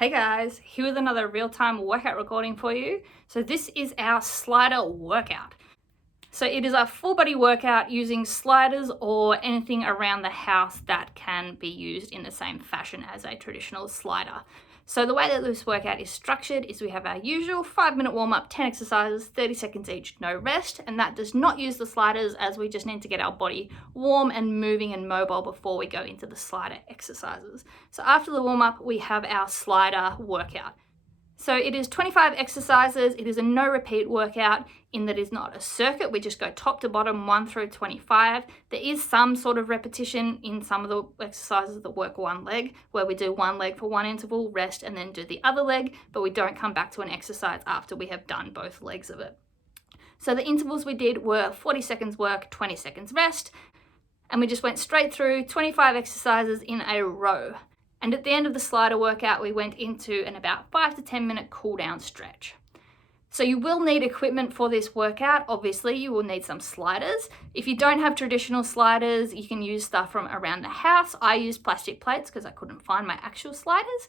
Hey guys, here with another real-time workout recording for you. So this is our slider workout. So it is a full body workout using sliders or anything around the house that can be used in the same fashion as a traditional slider. So the way that this workout is structured is we have our usual 5-minute warm-up, 10 exercises, 30 seconds each, no rest, and that does not use the sliders as we just need to get our body warm and moving and mobile before we go into the slider exercises. So after the warm-up, we have our slider workout. So it is 25 exercises. It is a no repeat workout in that it's not a circuit. We just go top to bottom 1 through 25. There is some sort of repetition in some of the exercises that work one leg, where we do one leg for one interval, rest, and then do the other leg, but we don't come back to an exercise after we have done both legs of it. So the intervals we did were 40 seconds work, 20 seconds rest, and we just went straight through 25 exercises in a row. And at the end of the slider workout, we went into an about 5 to 10 minute cool down stretch. So you will need equipment for this workout. Obviously, you will need some sliders. If you don't have traditional sliders, you can use stuff from around the house. I used plastic plates because I couldn't find my actual sliders.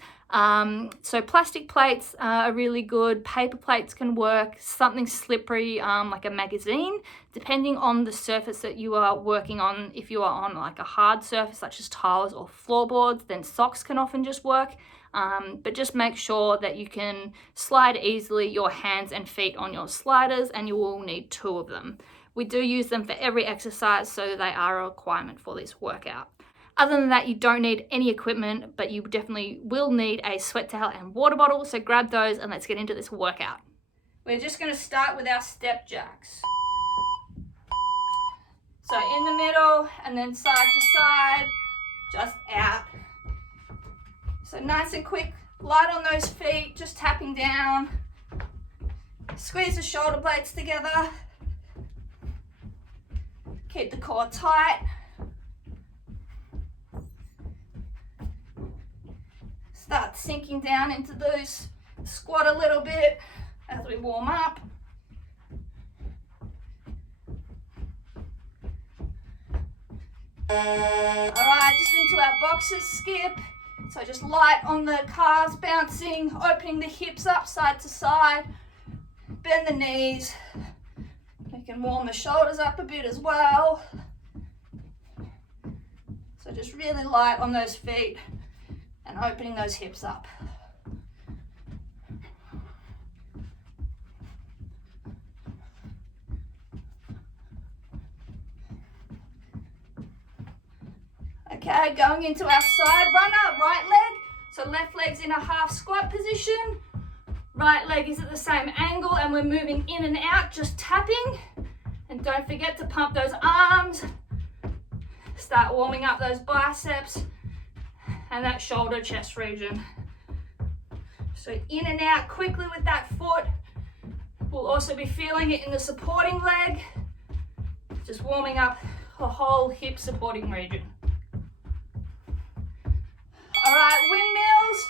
So plastic plates are really good. Paper plates can work. Something slippery like a magazine, depending on the surface that you are working on. If you are on like a hard surface such as tiles or floorboards, then socks can often just work. But just make sure that you can slide easily your hands and feet on your sliders, and you will need 2 of them. We do use them for every exercise, so they are a requirement for this workout. Other than that, you don't need any equipment, but you definitely will need a sweat towel and water bottle, so grab those and let's get into this workout. We're just going to start with our step jacks. So in the middle and then side to side, just out. So nice and quick, light on those feet, just tapping down. Squeeze the shoulder blades together. Keep the core tight. Start sinking down into those, squat a little bit as we warm up. All right, just into our boxes skip. So just light on the calves, bouncing, opening the hips up side to side, bend the knees. You can warm the shoulders up a bit as well. So just really light on those feet and opening those hips up. Okay, going into our side runner, right leg. So left leg's in a half squat position. Right leg is at the same angle and we're moving in and out, just tapping. And don't forget to pump those arms. Start warming up those biceps and that shoulder chest region. So in and out quickly with that foot. We'll also be feeling it in the supporting leg. Just warming up the whole hip supporting region. All right, windmills.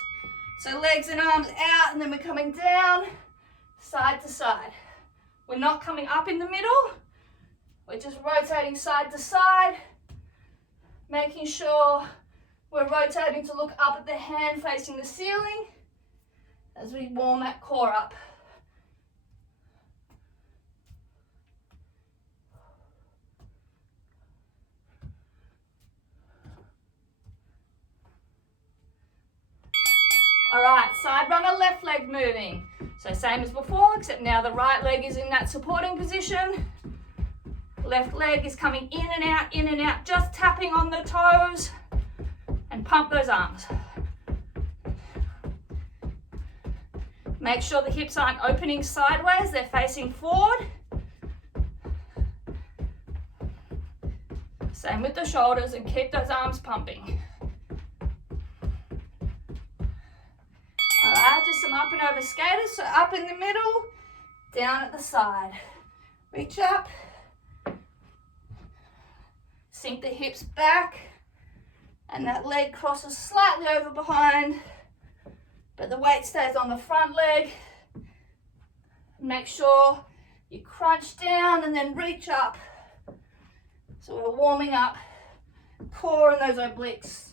So legs and arms out, and then we're coming down, side to side. We're not coming up in the middle. We're just rotating side to side, making sure we're rotating to look up at the hand facing the ceiling as we warm that core up. All right, side runner, left leg moving. So same as before, except now the right leg is in that supporting position. Left leg is coming in and out, just tapping on the toes and pump those arms. Make sure the hips aren't opening sideways, they're facing forward. Same with the shoulders, and keep those arms pumping. Alright, just some up and over skaters. So up in the middle, down at the side. Reach up. Sink the hips back. And that leg crosses slightly over behind. But the weight stays on the front leg. Make sure you crunch down and then reach up. So we're warming up core and those obliques,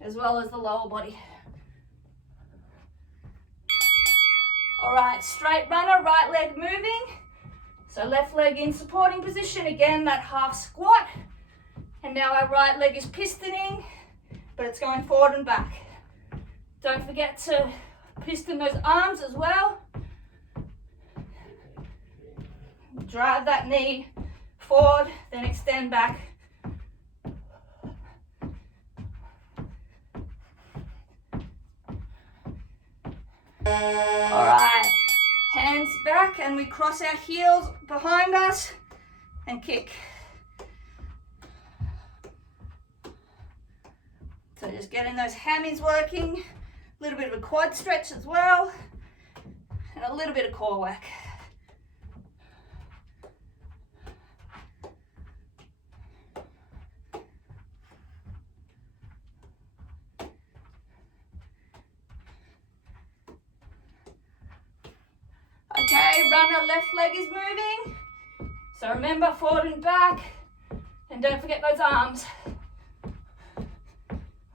as well as the lower body. All right, straight runner, right leg moving. So left leg in supporting position, again that half squat. And now our right leg is pistoning, but it's going forward and back. Don't forget to piston those arms as well. Drive that knee forward, then extend back. All right, hands back and we cross our heels behind us and kick. So just getting those hammies working, a little bit of a quad stretch as well, and a little bit of core work. Okay, runner, left leg is moving. So remember, forward and back, and don't forget those arms.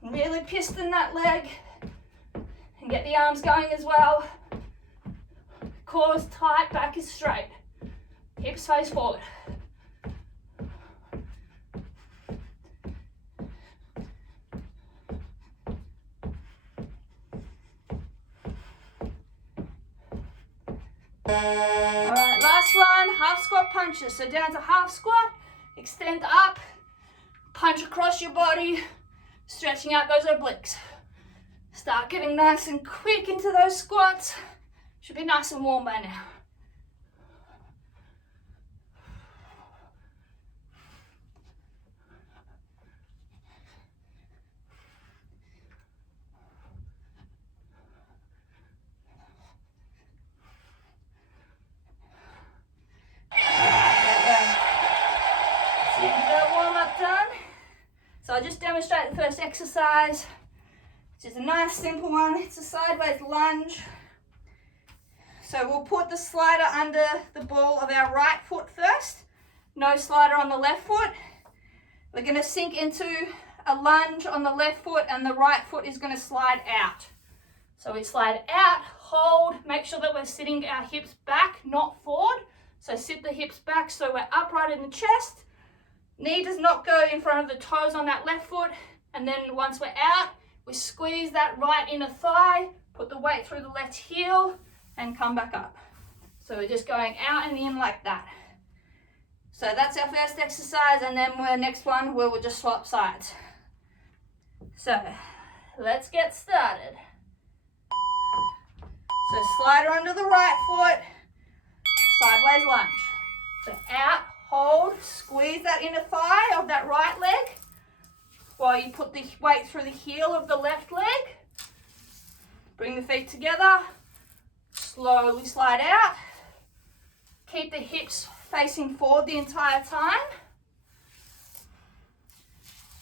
Really piston that leg and get the arms going as well. Core's tight, back is straight. Hips face forward. All right, last one, half squat punches. So down to half squat, extend up, punch across your body, stretching out those obliques. Start getting nice and quick into those squats. Should be nice and warm by now. So I'll just demonstrate the first exercise, which is a nice simple one. It's a sideways lunge. So we'll put the slider under the ball of our right foot first. No slider on the left foot. We're going to sink into a lunge on the left foot and the right foot is going to slide out. So we slide out, hold, make sure that we're sitting our hips back, not forward. So sit the hips back so we're upright in the chest. Knee does not go in front of the toes on that left foot. And then once we're out, we squeeze that right inner thigh, put the weight through the left heel and come back up. So we're just going out and in like that. So that's our first exercise, and then the next one we'll just swap sides. So let's get started. So slider under the right foot, sideways lunge. So out, hold, squeeze that inner thigh of that right leg while you put the weight through the heel of the left leg. Bring the feet together, slowly slide out. Keep the hips facing forward the entire time.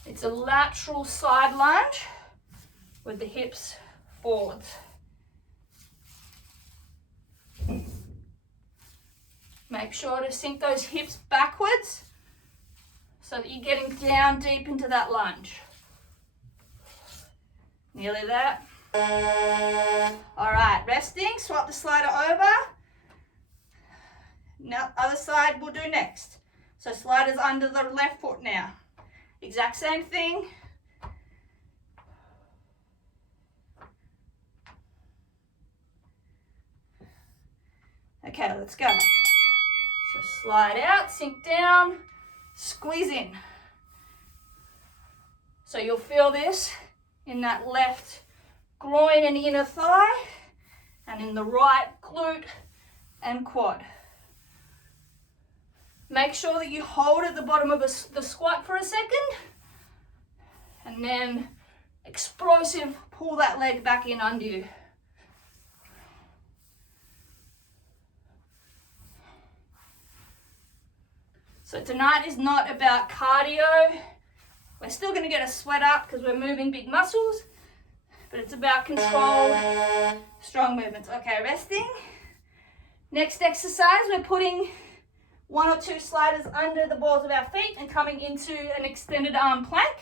It's a lateral side lunge with the hips forwards. Make sure to sink those hips backwards so that you're getting down deep into that lunge. Nearly there. All right, resting, swap the slider over. Now, other side we'll do next. So slider's under the left foot now. Exact same thing. Okay, let's go. So slide out, sink down, squeeze in. So you'll feel this in that left groin and inner thigh, and in the right glute and quad. Make sure that you hold at the bottom of the squat for a second, and then explosive, pull that leg back in under you. So tonight is not about cardio. We're still going to get a sweat up because we're moving big muscles, but it's about control, strong movements. Okay, resting. Next exercise, we're putting 1 or 2 sliders under the balls of our feet and coming into an extended arm plank.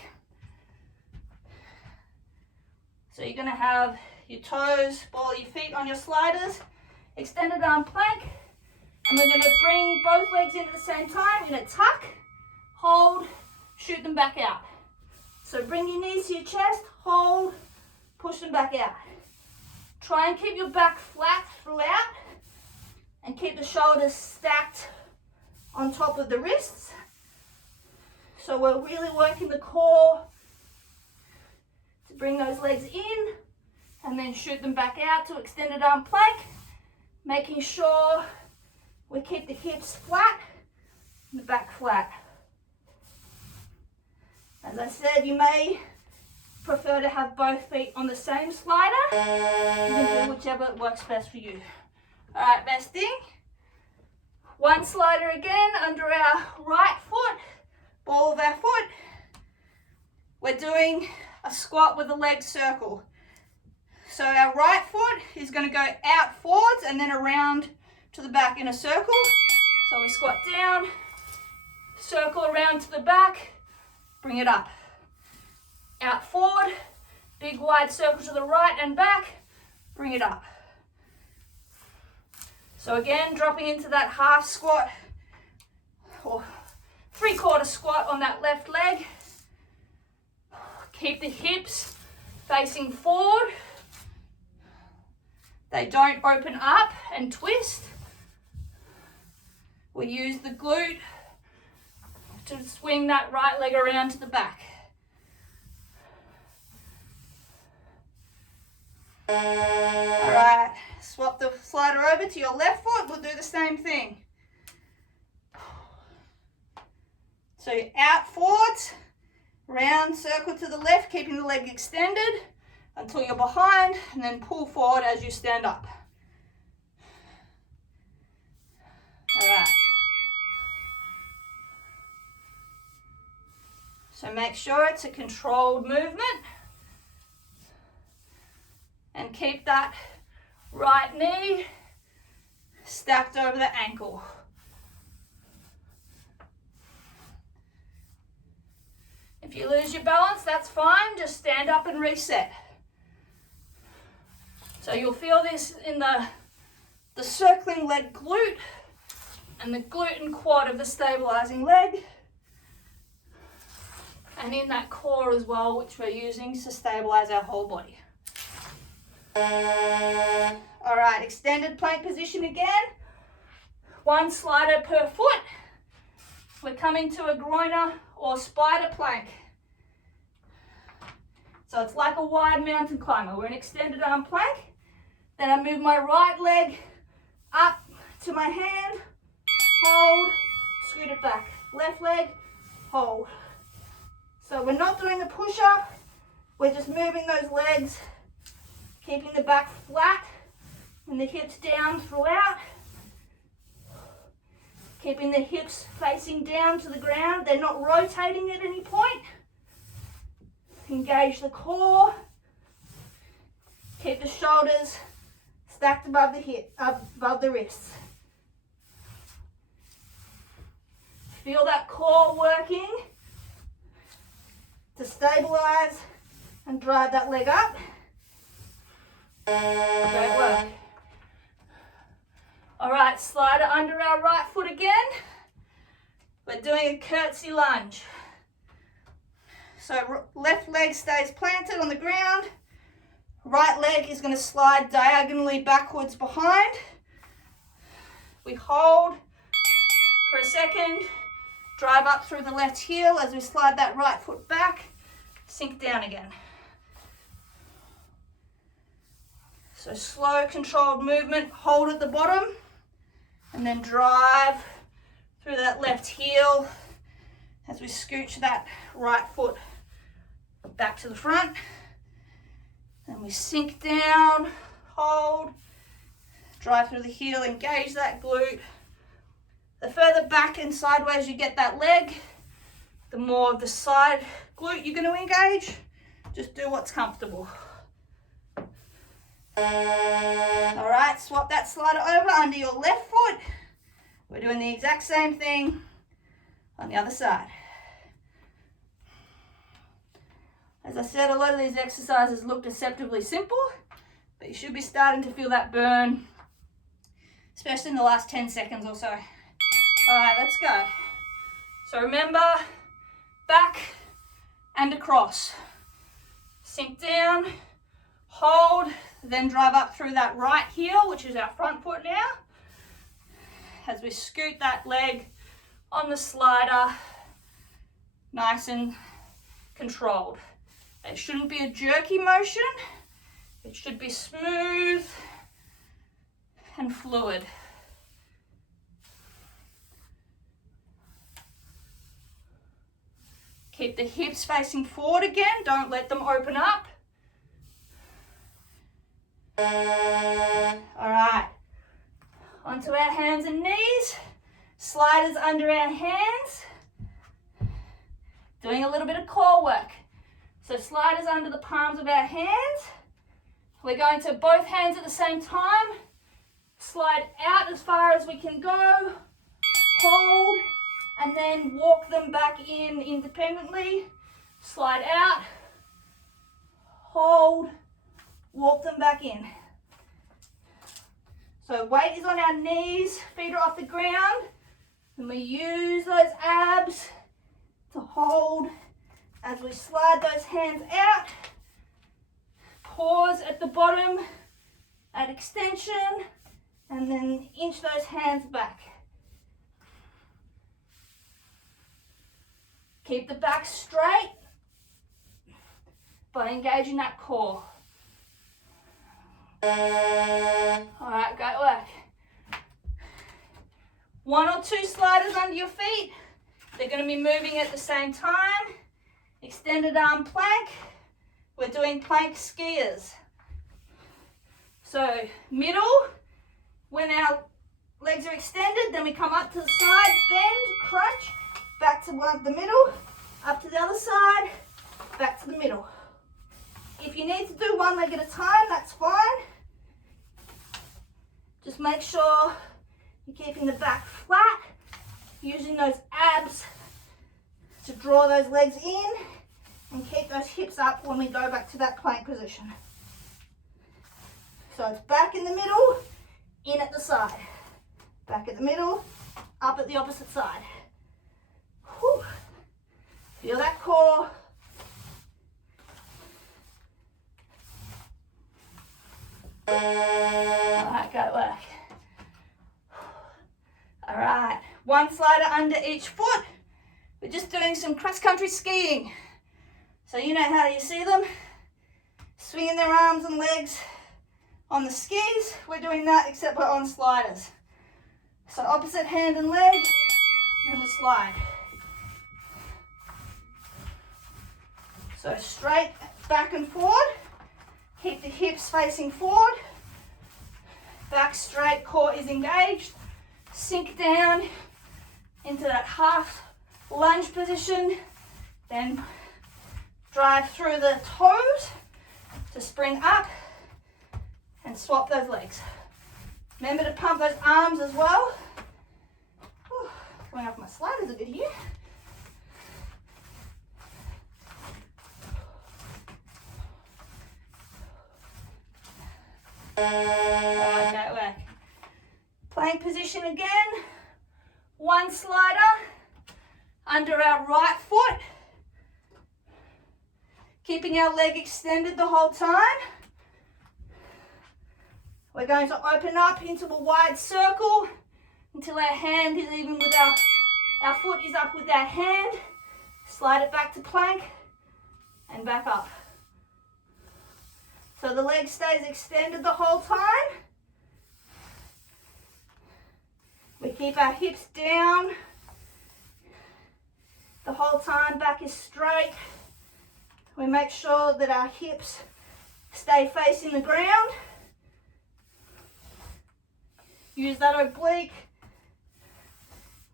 So you're going to have your toes, ball of your feet on your sliders, extended arm plank. And we're going to bring both legs in at the same time. We're going to tuck, hold, shoot them back out. So bring your knees to your chest, hold, push them back out. Try and keep your back flat throughout and keep the shoulders stacked on top of the wrists. So we're really working the core to bring those legs in and then shoot them back out to extended arm plank, making sure we keep the hips flat and the back flat. As I said, you may prefer to have both feet on the same slider. You can do whichever works best for you. All right, best thing. One slider again under our right foot, ball of our foot. We're doing a squat with a leg circle. So our right foot is going to go out forwards and then around to the back in a circle. So we squat down, circle around to the back, bring it up. Out forward, big wide circle to the right and back, bring it up. So again, dropping into that half squat or 3/4 squat on that left leg. Keep the hips facing forward. They don't open up and twist. We use the glute to swing that right leg around to the back. All right, swap the slider over to your left foot. We'll do the same thing. So you're out forwards, round circle to the left, keeping the leg extended until you're behind, and then pull forward as you stand up. All right. So make sure it's a controlled movement. And keep that right knee stacked over the ankle. If you lose your balance, that's fine. Just stand up and reset. So you'll feel this in the circling leg glute and the glute and quad of the stabilizing leg. And in that core as well, which we're using to stabilize our whole body. All right, extended plank position again. One slider per foot. We're coming to a groiner or spider plank. So it's like a wide mountain climber. We're in extended arm plank. Then I move my right leg up to my hand, hold, scoot it back. Left leg, hold. So we're not doing a push-up. We're just moving those legs, keeping the back flat and the hips down throughout. Keeping the hips facing down to the ground. They're not rotating at any point. Engage the core. Keep the shoulders stacked above the hip, above the wrists. Feel that core working to stabilize and drive that leg up. Great work. All right, slider under our right foot again. We're doing a curtsy lunge. So left leg stays planted on the ground. Right leg is going to slide diagonally backwards behind. We hold for a second. Drive up through the left heel as we slide that right foot back. Sink down again. So slow, controlled movement. Hold at the bottom. And then drive through that left heel as we scooch that right foot back to the front. Then we sink down, hold, drive through the heel, engage that glute. The further back and sideways you get that leg, the more of the side glute you're going to engage. Just do what's comfortable. All right, swap that slider over under your left foot. We're doing the exact same thing on the other side. As I said, a lot of these exercises look deceptively simple, but you should be starting to feel that burn especially in the last 10 seconds or so. All right, let's go. So remember, back and across. Sink down, hold, then drive up through that right heel, which is our front foot now, as we scoot that leg on the slider, nice and controlled. It shouldn't be a jerky motion. It should be smooth and fluid. Keep the hips facing forward again. Don't let them open up. All right. Onto our hands and knees. Sliders under our hands. Doing a little bit of core work. So sliders under the palms of our hands. We're going to both hands at the same time. Slide out as far as we can go. Hold. And then walk them back in independently. Slide out. Hold. Walk them back in. So weight is on our knees. Feet are off the ground. And we use those abs to hold as we slide those hands out. Pause at the bottom at extension. And then inch those hands back. Keep the back straight by engaging that core. All right, great work. 1 or 2 sliders under your feet. They're going to be moving at the same time. Extended arm plank. We're doing plank skiers. So middle, when our legs are extended, then we come up to the side, bend, crunch. Back to the middle, up to the other side, back to the middle. If you need to do one leg at a time, that's fine. Just make sure you're keeping the back flat, using those abs to draw those legs in and keep those hips up when we go back to that plank position. So it's back in the middle, in at the side. Back at the middle, up at the opposite side. Whew. Feel that core. All right, go work. All right, 1 slider under each foot. We're just doing some cross-country skiing. So you know how you see them, swinging their arms and legs on the skis. We're doing that except we're on sliders. So opposite hand and leg, and we slide. So straight back and forward. Keep the hips facing forward. Back straight, core is engaged. Sink down into that half lunge position. Then drive through the toes to spring up and swap those legs. Remember to pump those arms as well. Whew, going off my sliders a bit here. Alright, that work. Plank position again. 1 slider under our right foot. Keeping our leg extended the whole time. We're going to open up into a wide circle until our hand is even with our foot is up with our hand. Slide it back to plank and back up. So the leg stays extended the whole time. We keep our hips down the whole time, back is straight. We make sure that our hips stay facing the ground. Use that oblique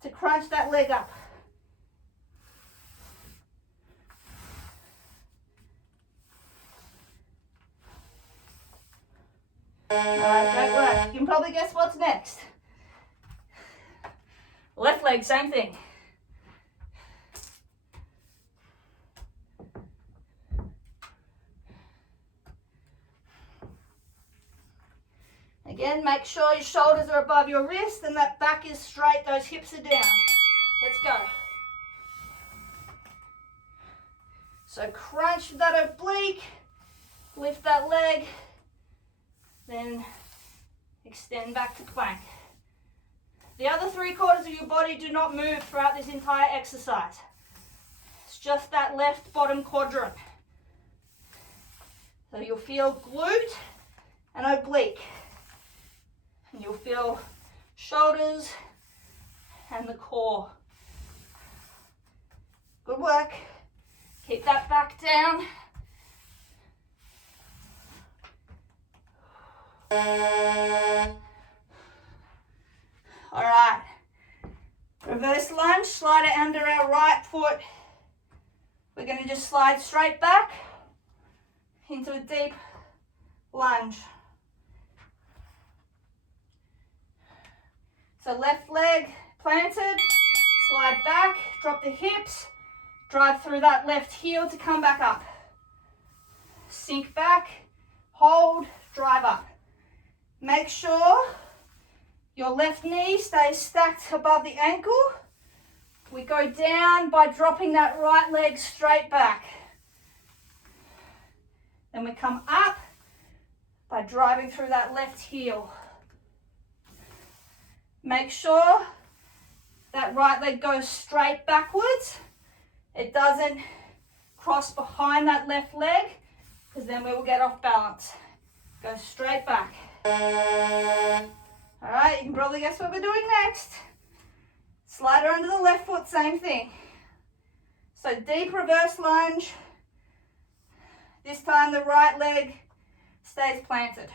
to crunch that leg up. Alright, great work. You can probably guess what's next. Left leg, same thing. Again, make sure your shoulders are above your wrist and that back is straight, those hips are down. Let's go. So crunch that oblique, lift that leg, then extend back to plank. The other 3/4 of your body do not move throughout this entire exercise. It's just that left bottom quadrant. So you'll feel glute and oblique. And you'll feel shoulders and the core. Good work. Keep that back down. All right. Reverse lunge, slide it under our right foot. We're going to just slide straight back into a deep lunge. So left leg planted, slide back, drop the hips, drive through that left heel to come back up. Sink back, hold, drive up. Make sure your left knee stays stacked above the ankle. We go down by dropping that right leg straight back. Then we come up by driving through that left heel. Make sure that right leg goes straight backwards. It doesn't cross behind that left leg because then we will get off balance. Go straight back. All right, you can probably guess what we're doing next. Slide her under the left foot, same thing. So deep reverse lunge. This time the right leg stays planted.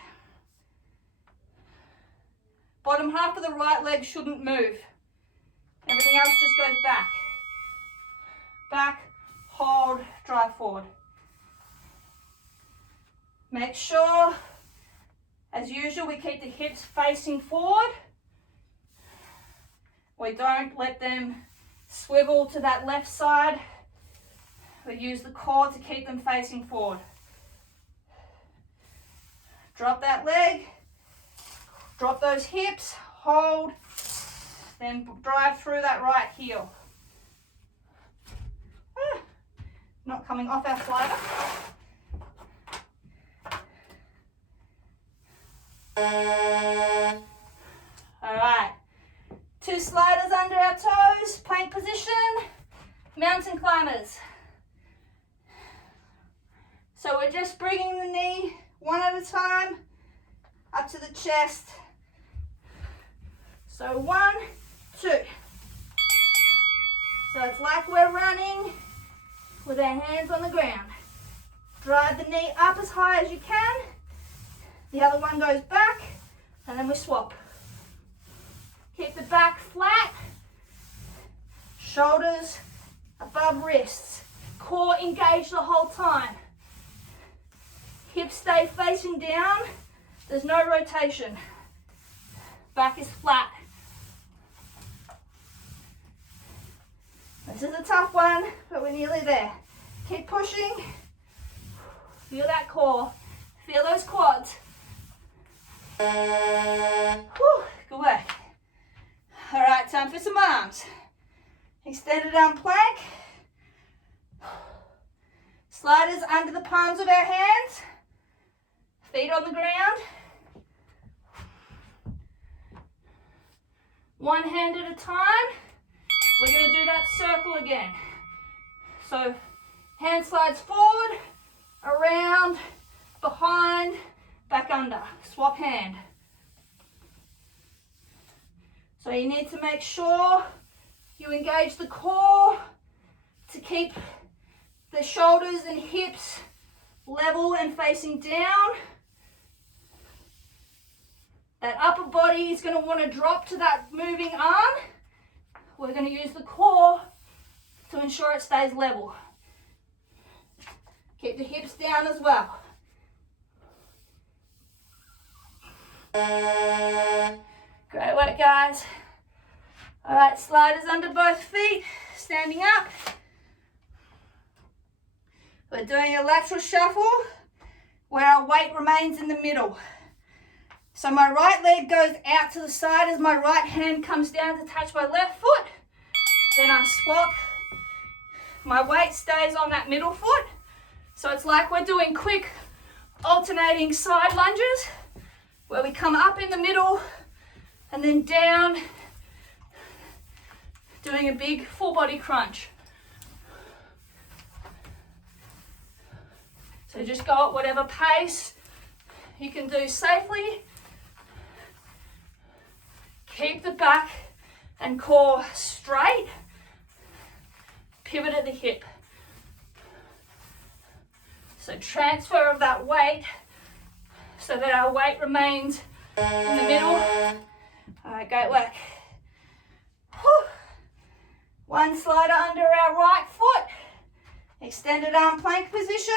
Bottom half of the right leg shouldn't move. Everything else just goes back. Back, hold, drive forward. Make sure, as usual, we keep the hips facing forward. We don't let them swivel to that left side. We use the core to keep them facing forward. Drop that leg. Drop those hips, hold, then drive through that right heel. Not coming off our slider. All right, 2 sliders under our toes, plank position, mountain climbers. So we're just bringing the knee one at a time up to the chest. So 1, 2. So it's like we're running with our hands on the ground. Drive the knee up as high as you can. The other one goes back, and then we swap. Keep the back flat. Shoulders above wrists. Core engaged the whole time. Hips stay facing down. There's no rotation. Back is flat. This is a tough one, but we're nearly there. Keep pushing. Feel that core. Feel those quads. Whew, good work. All right, time for some arms. Extended arm plank. Sliders under the palms of our hands. Feet on the ground. One hand at a time. We're going to do that circle again. So hand slides forward, around, behind, back under. Swap hand. So you need to make sure you engage the core to keep the shoulders and hips level and facing down. That upper body is going to want to drop to that moving arm. We're going to use the core to ensure it stays level. Keep the hips down as well. Great work, guys. All right, sliders under both feet, standing up. We're doing a lateral shuffle where our weight remains in the middle. So my right leg goes out to the side as my right hand comes down to touch my left foot. Then I swap. My weight stays on that middle foot. So it's like we're doing quick alternating side lunges where we come up in the middle and then down, doing a big full body crunch. So just go at whatever pace you can do safely. Keep the back and core straight. Pivot at the hip. So transfer of that weight so that our weight remains in the middle. All right, great work. Whew. One slider under our right foot. Extended arm plank position.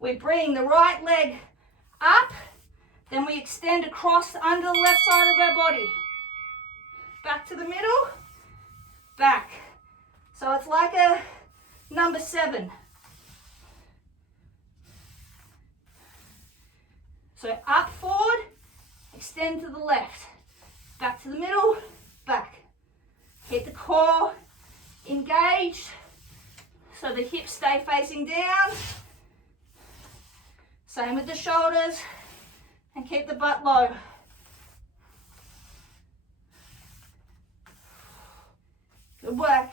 We bring the right leg up, then we extend across under the left side of our body. Back to the middle, back. So it's like a number 7. So up, forward, extend to the left. Back to the middle, back. Keep the core engaged so the hips stay facing down. Same with the shoulders, and keep the butt low. Good work.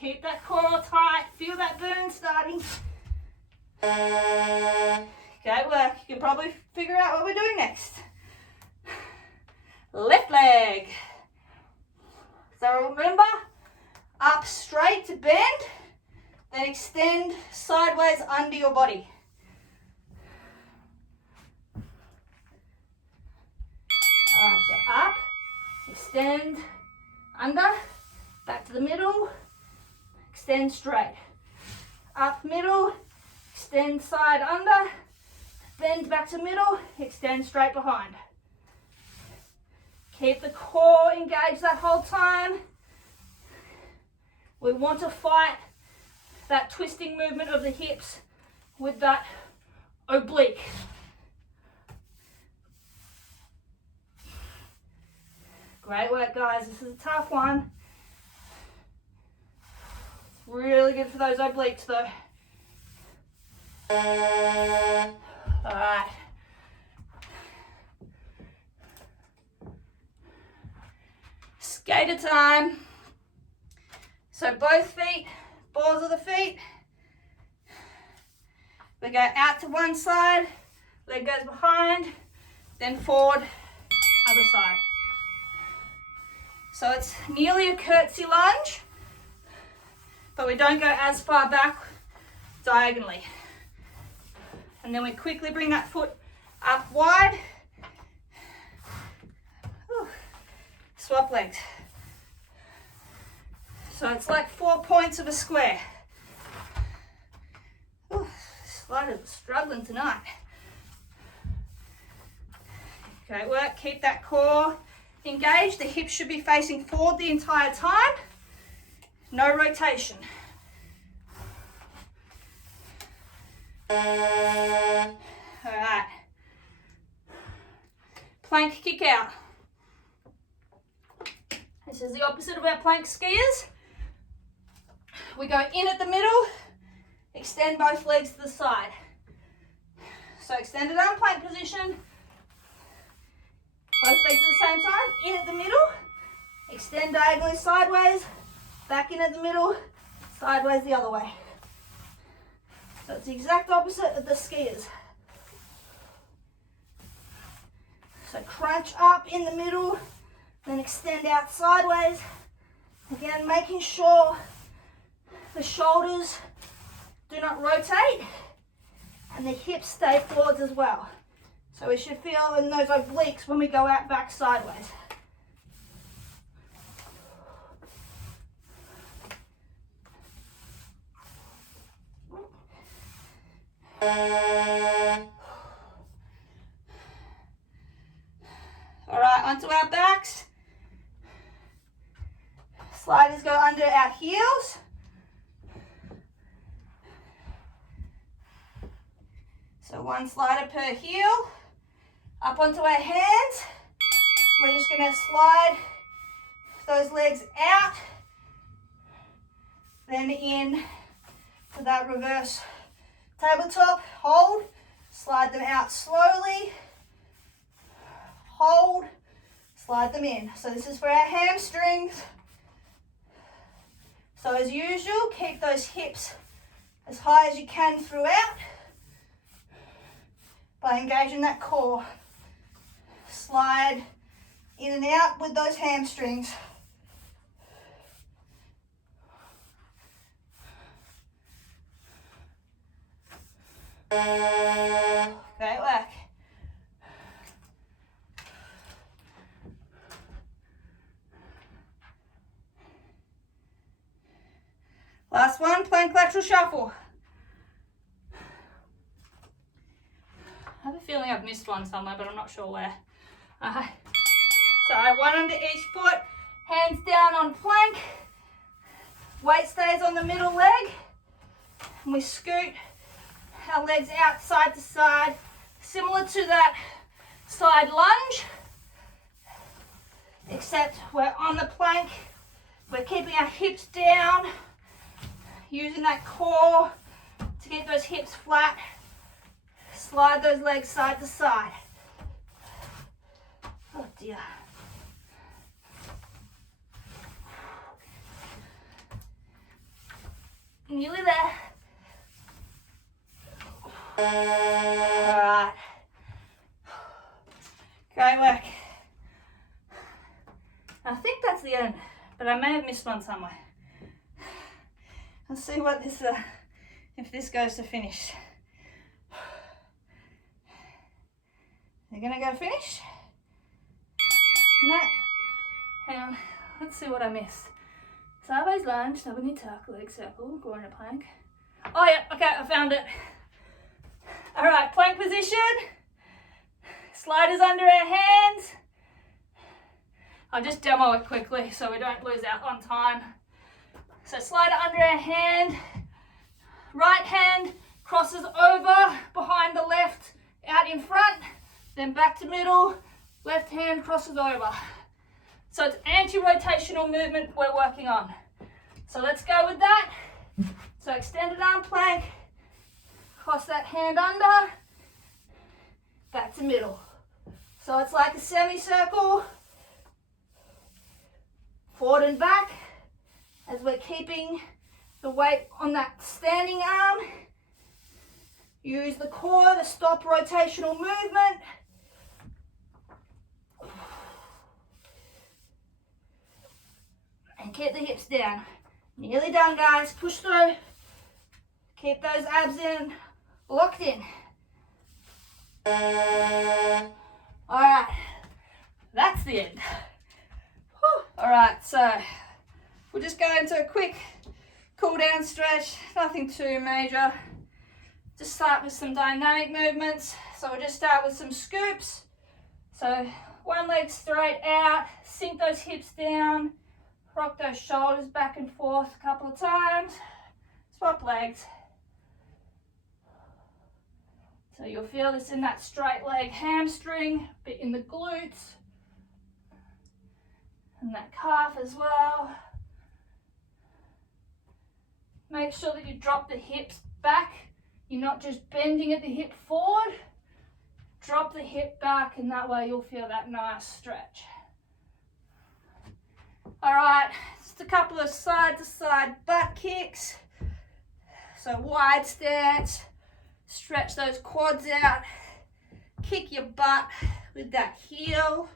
Keep that core tight. Feel that burn starting. Great work. You can probably figure out what we're doing next. Left leg. So remember, up straight to bend, then extend sideways under your body. Up, extend, under, back to the middle, extend straight. Up, middle, extend side under, bend back to middle, extend straight behind. Keep the core engaged that whole time. We want to fight that twisting movement of the hips with that oblique. Great work, guys. This is a tough one. It's really good for those obliques, though. All right. Skater time. So both feet, balls of the feet. We go out to one side, leg goes behind, then forward, other side. So it's nearly a curtsy lunge, but we don't go as far back diagonally. And then we quickly bring that foot up wide. Whew. Swap legs. So it's like 4 points of a square. Whew. Sliders are struggling tonight. Great work. Keep that core engaged. The hips should be facing forward the entire time. No rotation. All right. Plank kick out. This is the opposite of our plank skiers. We go in at the middle, extend both legs to the side. So extended arm plank position. Both legs at the same time, in at the middle, extend diagonally sideways, back in at the middle, sideways the other way. So it's the exact opposite of the skiers. So crunch up in the middle, then extend out sideways. Again, making sure the shoulders do not rotate and the hips stay forwards as well. So we should feel in those obliques when we go out back sideways. All right, onto our backs. Sliders go under our heels. So one slider per heel. Up onto our hands. We're just going to slide those legs out. Then in to that reverse tabletop. Hold. Slide them out slowly. Hold. Slide them in. So this is for our hamstrings. So as usual, keep those hips as high as you can throughout by engaging that core. Slide in and out with those hamstrings. Great work. Last one, plank lateral shuffle. I have a feeling I've missed one somewhere, but I'm not sure where. So one under each foot, hands down on plank. Weight stays on the middle leg. And we scoot our legs out side to side, similar to that side lunge, except we're on the plank. We're keeping our hips down, using that core to keep those hips flat. Slide those legs side to side. Oh dear. Nearly there. Alright. Great work. I think that's the end, but I may have missed one somewhere. Let's see what this, if this goes to finish. You're gonna go finish? No. Hang on. Let's see what I missed. Sideways lunge, stubborn tuck, leg circle, groin to plank. Oh yeah, okay, I found it. All right, plank position. Sliders under our hands. I'll just demo it quickly so we don't lose out on time. So slider under our hand. Right hand crosses over behind the left, out in front. Then back to middle, left hand crosses over. So it's anti-rotational movement we're working on. So let's go with that. So extended arm plank, cross that hand under, back to middle. So it's like a semicircle, forward and back, as we're keeping the weight on that standing arm. Use the core to stop rotational movement. And keep the hips down. Nearly done, guys. Push through. Keep those abs in, locked in. All right, that's the end. Whew. All right, so we'll just go into a quick cool down stretch, nothing too major. Just start with some dynamic movements. So we'll just start with some scoops. So one leg straight out, sink those hips down, rock those shoulders back and forth a couple of times, swap legs. So you'll feel this in that straight leg hamstring, bit in the glutes, and that calf as well. Make sure that you drop the hips back. You're not just bending at the hip forward. Drop the hip back, and that way you'll feel that nice stretch. All right, just a couple of side to side butt kicks. So wide stance, stretch those quads out, kick your butt with that heel.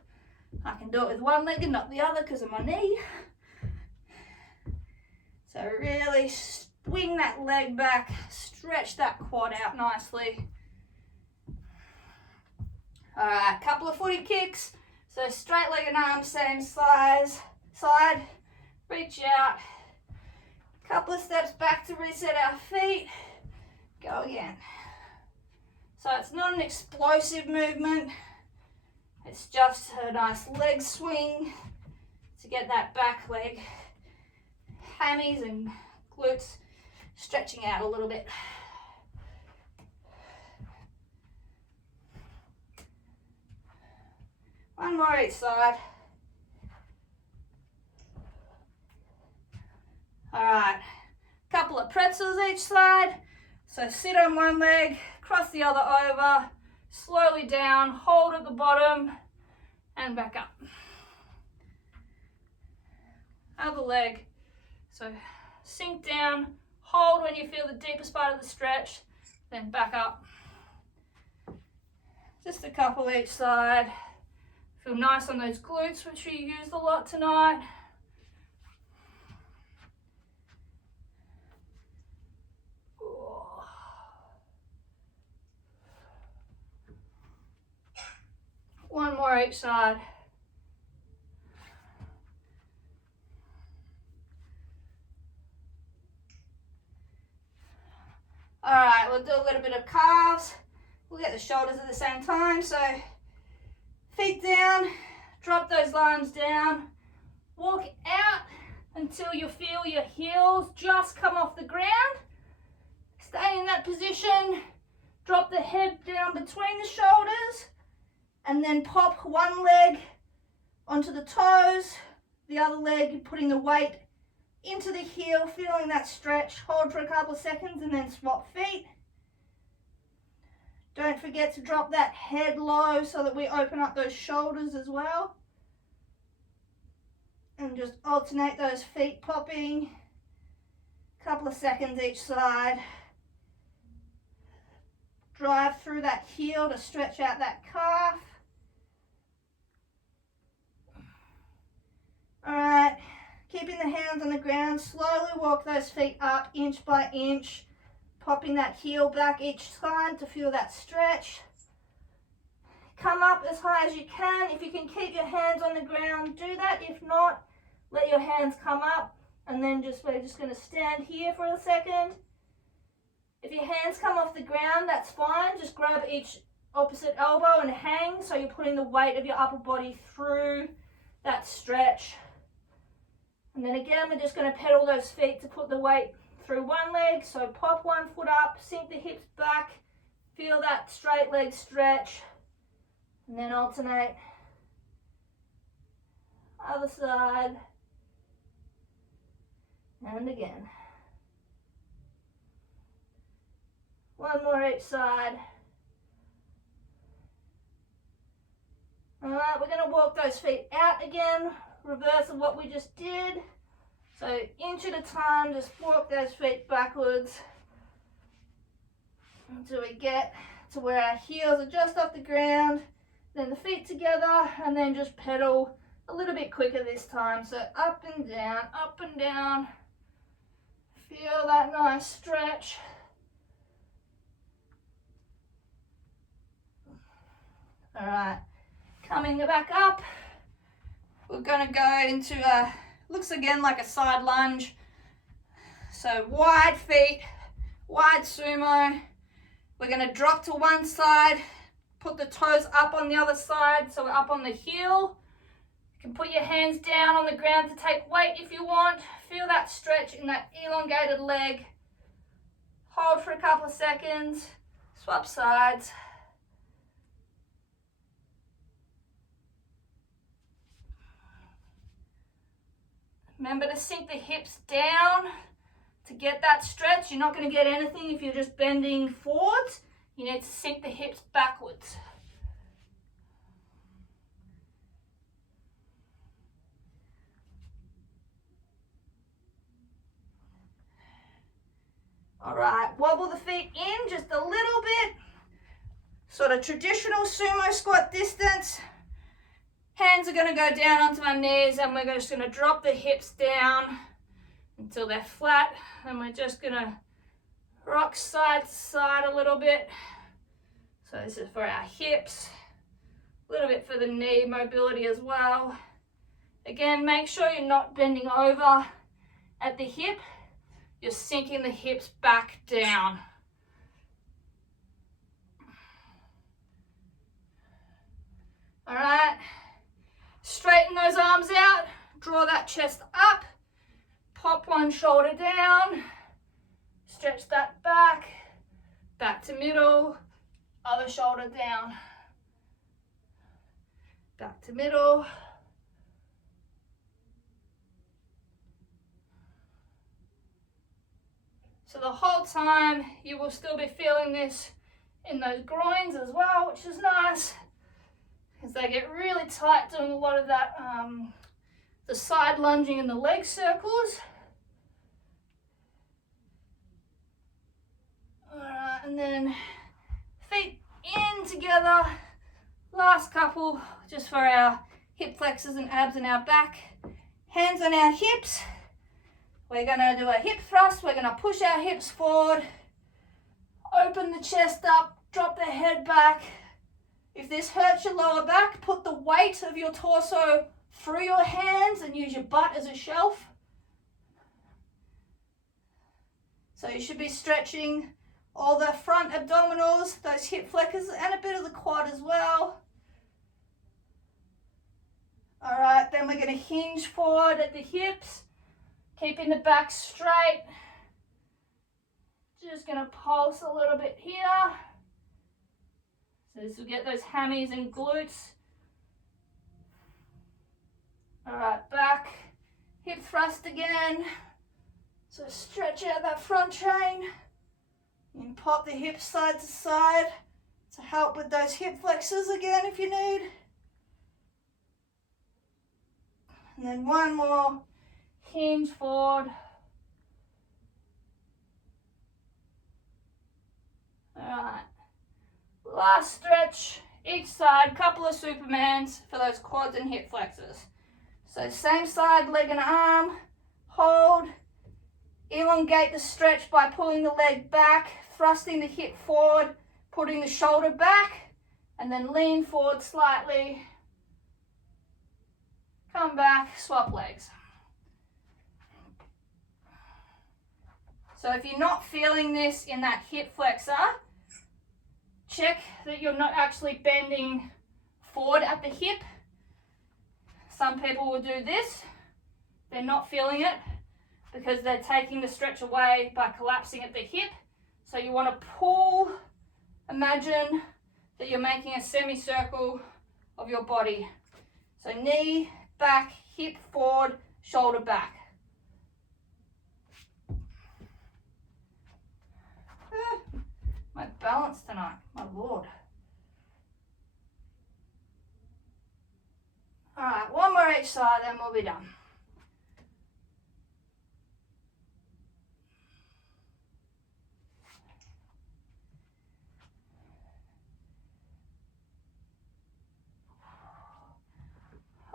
I can do it with one leg and not the other because of my knee. So really swing that leg back, stretch that quad out nicely. All right, couple of footy kicks. So straight leg and arm, same size. Side, reach out, couple of steps back to reset our feet, go again. So it's not an explosive movement, it's just a nice leg swing to get that back leg, hammies and glutes stretching out a little bit. One more each side. All right, couple of pretzels each side. So sit on one leg, cross the other over, slowly down, hold at the bottom, and back up. Other leg. So sink down, hold when you feel the deepest part of the stretch, then back up. Just a couple each side. Feel nice on those glutes, which we used a lot tonight. One more each side. All right, we'll do a little bit of calves. We'll get the shoulders at the same time. So feet down, drop those arms down, walk out until you feel your heels just come off the ground. Stay in that position, drop the head down between the shoulders, and then pop one leg onto the toes, the other leg putting the weight into the heel, feeling that stretch. Hold for a couple of seconds and then swap feet. Don't forget to drop that head low so that we open up those shoulders as well. And just alternate those feet popping. Couple of seconds each side. Drive through that heel to stretch out that calf. All right, keeping the hands on the ground, slowly walk those feet up inch by inch, popping that heel back each time to feel that stretch. Come up as high as you can. If you can keep your hands on the ground, do that. If not, let your hands come up, and then we're just going to stand here for a second. If your hands come off the ground, that's fine. Just grab each opposite elbow and hang, so you're putting the weight of your upper body through that stretch. And then again, we're just going to pedal those feet to put the weight through one leg. So pop one foot up, sink the hips back, feel that straight leg stretch, and then alternate. Other side, and again. One more each side. All right, we're going to walk those feet out again. Reverse of what we just did. So inch at a time, just walk those feet backwards until we get to where our heels are just off the ground. Then the feet together, and then just pedal a little bit quicker this time. So up and down, up and down. Feel that nice stretch. All right, coming back up. We're going to go into a, looks again like a side lunge. So wide feet, wide sumo. We're going to drop to one side, put the toes up on the other side, so we're up on the heel. You can put your hands down on the ground to take weight if you want. Feel that stretch in that elongated leg. Hold for a couple of seconds, swap sides. Remember to sink the hips down to get that stretch. You're not going to get anything if you're just bending forwards. You need to sink the hips backwards. All right, wobble the feet in just a little bit. Sort of traditional sumo squat distance. Hands are going to go down onto our knees, and we're just going to drop the hips down until they're flat, and we're just going to rock side to side a little bit. So this is for our hips, a little bit for the knee mobility as well. Again, make sure you're not bending over at the hip. You're sinking the hips back down. All right. Straighten those arms out, draw that chest up, pop one shoulder down, stretch that back, back to middle, other shoulder down. Back to middle. So the whole time you will still be feeling this in those groins as well, which is nice because they get really tight doing a lot of that, the side lunging and the leg circles. Alright, and then feet in together. Last couple, just for our hip flexors and abs and our back. Hands on our hips. We're going to do a hip thrust. We're going to push our hips forward, open the chest up, drop the head back. If this hurts your lower back, put the weight of your torso through your hands and use your butt as a shelf. So you should be stretching all the front abdominals, those hip flexors, and a bit of the quad as well. All right, then we're going to hinge forward at the hips. Keeping the back straight. Just going to pulse a little bit here. So this will get those hammies and glutes. All right, back. Hip thrust again. So stretch out that front chain. And pop the hips side to side to help with those hip flexors again if you need. And then one more. Hinge forward. Alright. Last stretch, each side, couple of Supermans for those quads and hip flexors. So same side, leg and arm, hold, elongate the stretch by pulling the leg back, thrusting the hip forward, putting the shoulder back, and then lean forward slightly. Come back, swap legs. So if you're not feeling this in that hip flexor, check that you're not actually bending forward at the hip. Some people will do this. They're not feeling it because they're taking the stretch away by collapsing at the hip. So you want to pull, imagine that you're making a semicircle of your body. So knee, back, hip forward, shoulder back. My balance tonight, my lord. All right, one more each side, then we'll be done.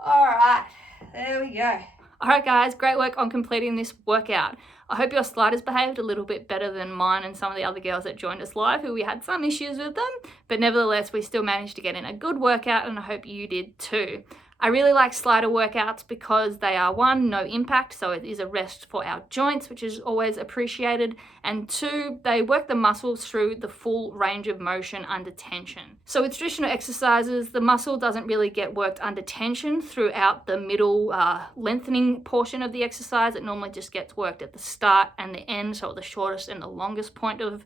All right, there we go. All right, guys, great work on completing this workout. I hope your sliders behaved a little bit better than mine and some of the other girls that joined us live, who we had some issues with them, but nevertheless, we still managed to get in a good workout, and I hope you did too. I really like slider workouts because they are, one, no impact, so it is a rest for our joints, which is always appreciated, and two, they work the muscles through the full range of motion under tension. So with traditional exercises, the muscle doesn't really get worked under tension throughout the middle lengthening portion of the exercise. It normally just gets worked at the start and the end, so the shortest and the longest point of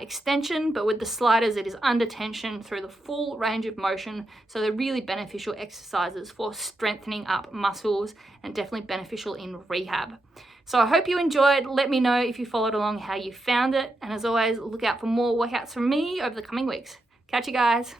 extension, but with the sliders it is under tension through the full range of motion, so they're really beneficial exercises for strengthening up muscles and definitely beneficial in rehab. So I hope you enjoyed. Let me know if you followed along how you found it, and as always, look out for more workouts from me over the coming weeks. Catch you guys.